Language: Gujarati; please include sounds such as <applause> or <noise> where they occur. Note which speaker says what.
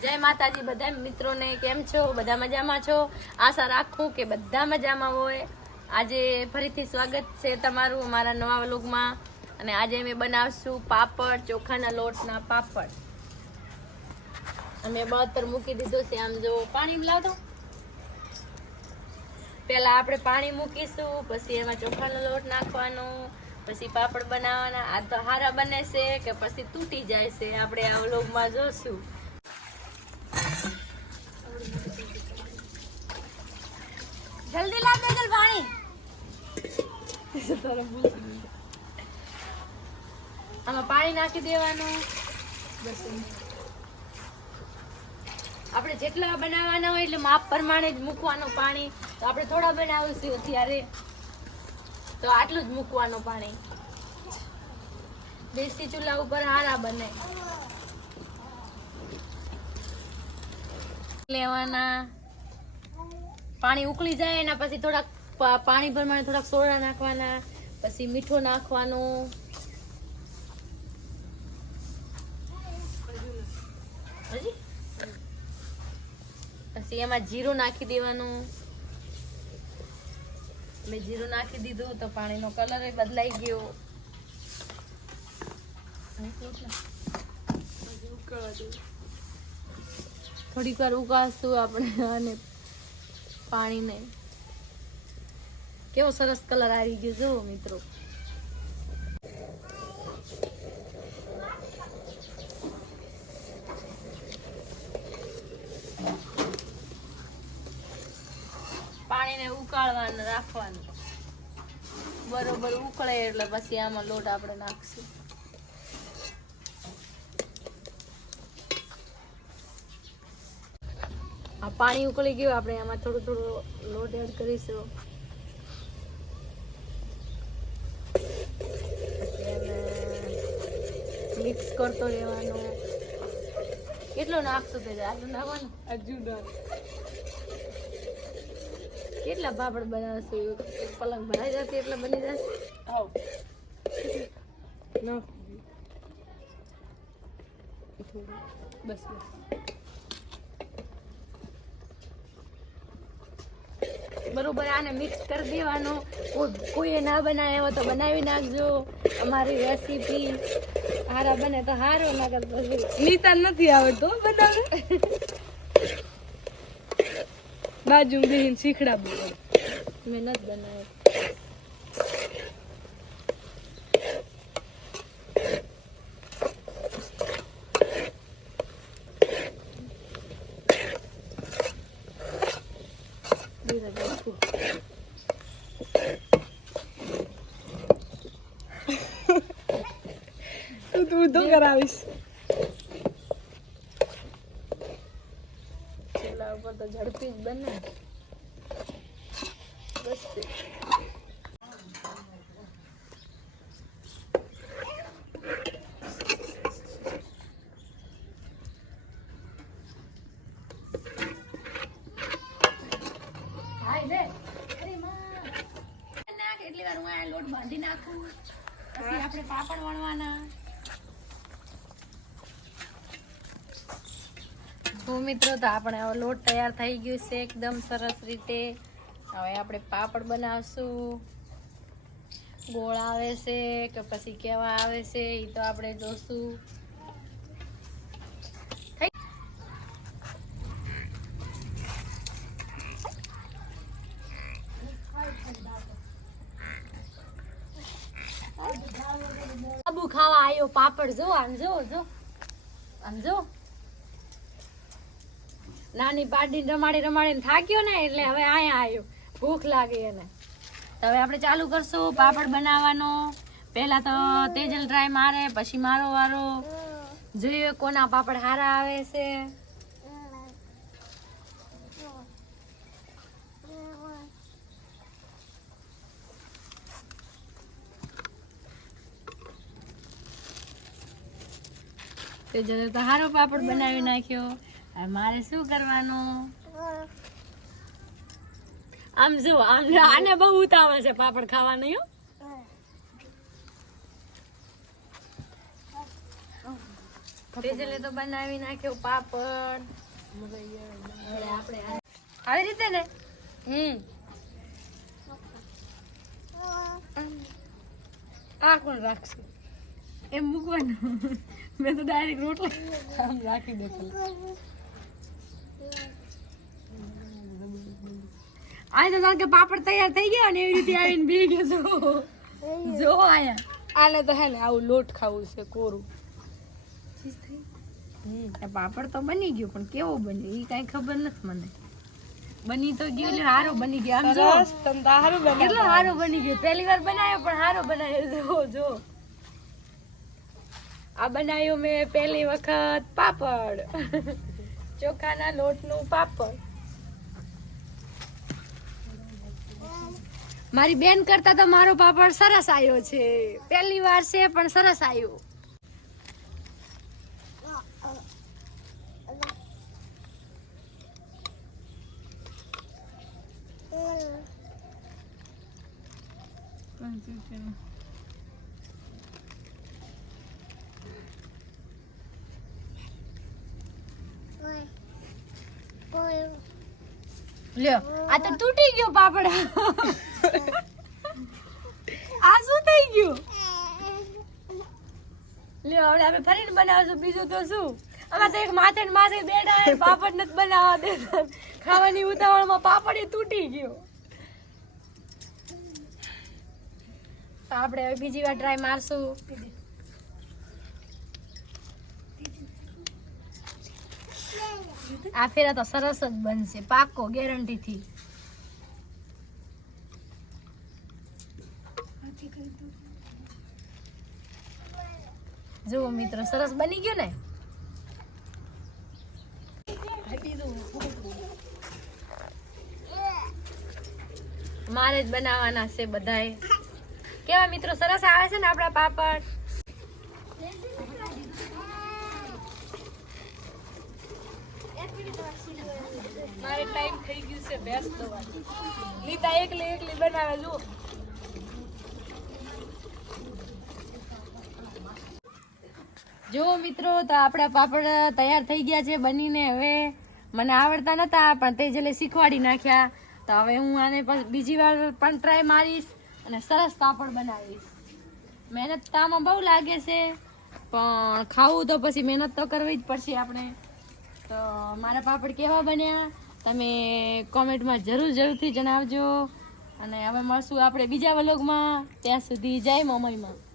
Speaker 1: જય માતાજી બધા મિત્રોને, કેમ છો? બધા મજામાં છો? આશા રાખું કે બધા મજામાં હોય. આજે ફરીથી સ્વાગત છે તમારું અમારા નવા વ્લોગમાં. અને આજે અમે બનાવશું પાપડ, ચોખાના લોટના પાપડ. અમે બળતર મૂકી દીધું છે. આમ જો, પાણી લાવતો. પહેલા આપણે પાણી મૂકીશું, પછી એમાં ચોખાનો લોટ નાખવાનો, પછી પાપડ બનાવવાના. આ તો હારા બને છે કે પછી તૂટી જાય છે. આપણે આ વ્લોગમાં જોશું. જલ્દી લાવ દે પાણી આમાં પાણી નાખી દેવાનું. બસ આપણે જેટલા બનાવવાના હોય એટલે માપ પ્રમાણે જ મૂકવાનું પાણી. તો આપણે થોડા બનાવીશું અત્યારે. તો આટલું જ મૂકવાનું પાણી. દેશી ચૂલા ઉપર હારા બને. લેવાના. પાણી ઉકળી જાય એના પછી થોડાક પાણી પ્રમાણે થોડાક સોડા નાખવાના પછી મીઠું નાખવાનું. હજી? પછી એમાં જીરું નાખી દેવાનું. મેં જીરું નાખી દીધું તો પાણીનો કલર બદલાઈ ગયો. થોડીક વાર ઉકાળશું આપણે અને પાણીને કેવો સરસ કલર આવી ગયો જુઓ મિત્રો. પાણીને ઉકાળવાનું રાખવાનું. બરોબર ઉકળે એટલે પછી આમાં લોટ આપણે નાખશું. પાણી ઉકળી ગયું આપણે એમાં થોડું થોડું લોટ એડ કરીશું. મિક્સ કરતો રહેવાનો. કેટલો નાખતો તે આટલું નાખવાનું કેટલા પાપડ બનાવશું? એક પલંગ ભરાઈ જશે એટલે બની જશે? બસ બસ. બરોબર, આને મિક્સ કરી દેવાનો. કોઈએ ના બનાવ્યા તો બનાવી નાખજો. અમારી રેસીપી સારા બને તો સારો લાગે પછી
Speaker 2: નીતા નથી આવડતું બનાવે. બાજુ બેહીને શીખડા પડે.
Speaker 1: મેં નથી બનાવ્યો ધીરે ધીરે.
Speaker 2: તું તું તો કરાવીશ.
Speaker 1: ચૂલા ઉપર તો ઝડપી જ બને. બસ એટલી વાર હું આ લોટ બાંધી નાખું? પછી આપણે પાપડ વણવાના. તો મિત્રો, તો આપણે હવે લોટ તૈયાર થઈ ગયો છે એકદમ સરસ રીતે. હવે આપણે પાપડ બનાવશું. ગોળ આવે છે કે પછી કેવા આવે છે એ તો આપણે જોશું. આબુ ખાવા આવ્યો પાપડ. જો, આમ જો જો. આમ જો. નાની પાડી રમાડી રમાડીને થાક્યો ને એટલે હવે અહીંયા આવ્યો. ભૂખ લાગી એને. તો હવે આપણે ચાલુ કરશું, પાપડ બનાવવાનો. પહેલા તો તેજલ ડ્રાય મારે, પછી મારો વારો. જોઈએ કોના પાપડ સારા આવે છે. તેજલે તો સારો પાપડ બનાવી નાખ્યો. મારે શું કરવાનું? આમ જો આમ આને બહુ ઉતાવળ છે પાપડ ખાવાની હો. તેજલે તો બનાવી નાખ્યો પાપડ. આપણે આવી રીતે ને?
Speaker 2: હમ. આ કોણ રાખશું?
Speaker 1: એમ મૂકવાનું. મેં તો ડાયરેક્ટ રોટલા
Speaker 2: આમ રાખી દે પેલા
Speaker 1: આ તો કે પાપડ તૈયાર થઈ ગયા ને એવી રીતે આવીને બી ગયો <laughs> જો આયા.
Speaker 2: આને તો હે ને આવું લોટ ખાવું છે કોરું.
Speaker 1: પાપડ તો બની ગયો પણ કેવો બન્યો? એ કાંઈ ખબર નથી મને. બની તો ગયો એટલે હારો બની ગયો. આમ જો.
Speaker 2: તમ તો હારું બન્યો
Speaker 1: કેટલો હારો બની ગયો? પહેલી વાર બનાવ્યો પણ હારો બનાવ્યો જો જો. આ બનાવ્યો મેં પહેલી વખત પાપડ. ચોખાના લોટનું પાપડ. મારી બેન કરતા તો મારો પાપડ સરસ આવ્યો છે. પહેલી વાર છે, પણ સરસ આવ્યો લ્યો આ તો તૂટી ગયો પાપડ. આ શું થઈ ગયું? લ્યો હવે આપણે ફરીને બનાવશું બીજું તો શું? આમાં તો એક માથે ને માથે હે, પાપડ નથી બનાવવા દેતા. ખાવાની ઉતાવળમાં પાપડ એ તૂટી ગયો. આપણે બીજી વાર ટ્રાય મારશું. આ ફેરા તો સરસ જ બનશે, પાકો ગેરંટી થી. જુઓ મિત્રો, સરસ બની ગયું ને? મારે જ બનાવવાના છે બધાએ કેવા મિત્રો, સરસ આવે છે ને આપણા પાપડ
Speaker 2: મારે ટાઈમ થઈ ગયું છે ભેંસ દોવાની. લીધા એકલી એકલી બનાવે, જુઓ.
Speaker 1: જો મિત્રો, તો આપણા પાપડ તૈયાર થઈ ગયા છે બનીને. હવે મને આવડતા નતા, પણ તે જલે શીખવાડી નાખ્યા. તો હવે હું આને બીજી વાર પણ ટ્રાય મારીશ અને સરસ પાપડ બનાવીશ. મહેનત તો આમાં બહુ લાગે છે, પણ ખાવું તો પછી મહેનત તો કરવી જ પડશે આપણે. તો મારા પાપડ કેવા બન્યા? તમે કોમેન્ટમાં જરૂર જરૂરથી જણાવજો. અને હવે મળશું આપણે બીજા વ્લોગમાં. ત્યાં સુધી જય મમઈમાં